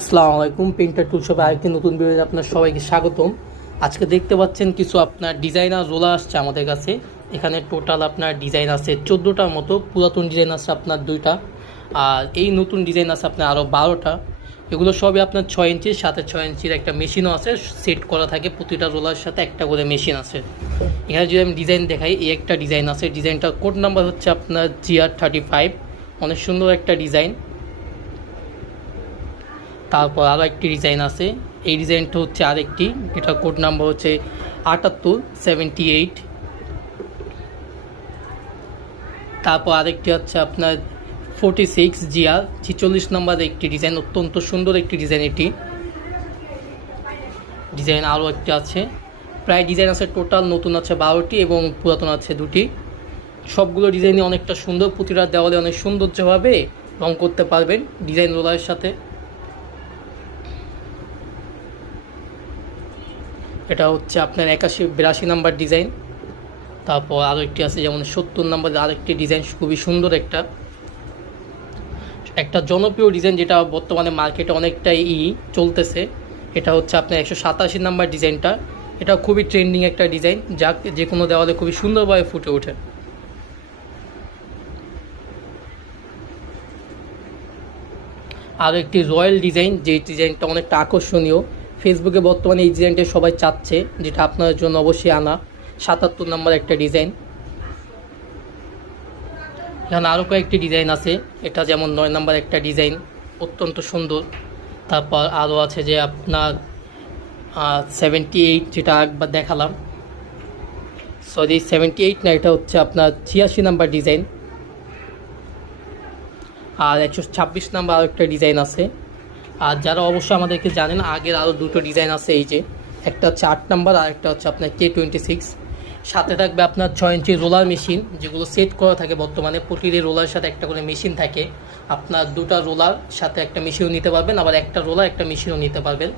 আসসালামু আলাইকুম। পেইন্টার টুল শপে আরেকটি নতুন ভিডিওতে আপনার সবাইকে স্বাগতম। আজকে দেখতে পাচ্ছেন কিছু আপনার ডিজাইনার রোলার আসছে আমাদের কাছে। এখানে টোটাল আপনার ডিজাইন আছে 14টার মতো, পুরাতন ডিজাইন আছে আপনার 2টা, আর এই নতুন ডিজাইন আছে আপনার আরও 12টা। এগুলো সবই আপনার 6 ইঞ্চির সাথে 6 ইঞ্চির একটা মেশিনও আছে, সেট করা থাকে প্রতিটা রোলার সাথে একটা করে মেশিন আছে। এখানে যদি আমি ডিজাইন দেখাই, এই একটা ডিজাইন আছে, ডিজাইনটার কোড নাম্বার হচ্ছে আপনার GR35। অনেক সুন্দর একটা ডিজাইন। তারপর আরও একটি ডিজাইন আছে, এই ডিজাইনটা হচ্ছে আরেকটি, এটা কোড নাম্বার হচ্ছে 7878। তারপর আরেকটি হচ্ছে আপনার 46GR 46 নম্বরের একটি ডিজাইন, অত্যন্ত সুন্দর একটি ডিজাইন। এটি ডিজাইন আরও একটি আছে, প্রায় ডিজাইন আছে টোটাল নতুন আছে 12টি এবং পুরাতন আছে 2টি। সবগুলো ডিজাইনই অনেকটা সুন্দর, প্রতিটা দেওয়ালে অনেক সৌন্দর্যভাবে রং করতে পারবেন ডিজাইন রোলারের সাথে। এটা হচ্ছে আপনার 82 নাম্বার ডিজাইন। তারপর আরও একটি আছে যেমন 70 নাম্বারের আরেকটি ডিজাইন, খুবই সুন্দর একটা একটা জনপ্রিয় ডিজাইন, যেটা বর্তমানে মার্কেটে অনেকটাই চলতেছে। এটা হচ্ছে আপনার 187 নাম্বার ডিজাইনটা। এটা খুবই ট্রেন্ডিং একটা ডিজাইন, যা যে কোনো দেওয়ালে খুবই সুন্দরভাবে ফুটে ওঠে। আরও একটি রয়্যাল ডিজাইন, যে ডিজাইনটা অনেকটা আকর্ষণীয়। ফেসবুকে বর্তমানে এই ডিজাইনটা সবাই চাচ্ছে, যেটা আপনার জন্য অবশ্যই আনা। 77 নাম্বার একটা ডিজাইন। এখানে আরও কয়েকটি ডিজাইন আছে, এটা যেমন 9 নাম্বার একটা ডিজাইন, অত্যন্ত সুন্দর। তারপর আরও আছে যে আপনার 78, যেটা একবার দেখালাম, সরি 78 না, এটা হচ্ছে আপনার 86 নাম্বার ডিজাইন। আর 126 নাম্বার আরও একটা ডিজাইন আছে। আর যারা অবশ্যই আমাদেরকে জানেন, আগের আরও 2টো ডিজাইন আছে, এই যে একটা হচ্ছে 8 নাম্বার আর একটা হচ্ছে আপনার K26। সাথে থাকবে আপনার 6 ইঞ্চি রোলার মেশিন, যেগুলো সেট করা থাকে বর্তমানে। প্রতিটি রোলার সাথে একটা করে মেশিন থাকে, আপনার 2টা রোলার সাথে একটা মেশিনও নিতে পারবেন, আবার একটা রোলার একটা মেশিনও নিতে পারবেন।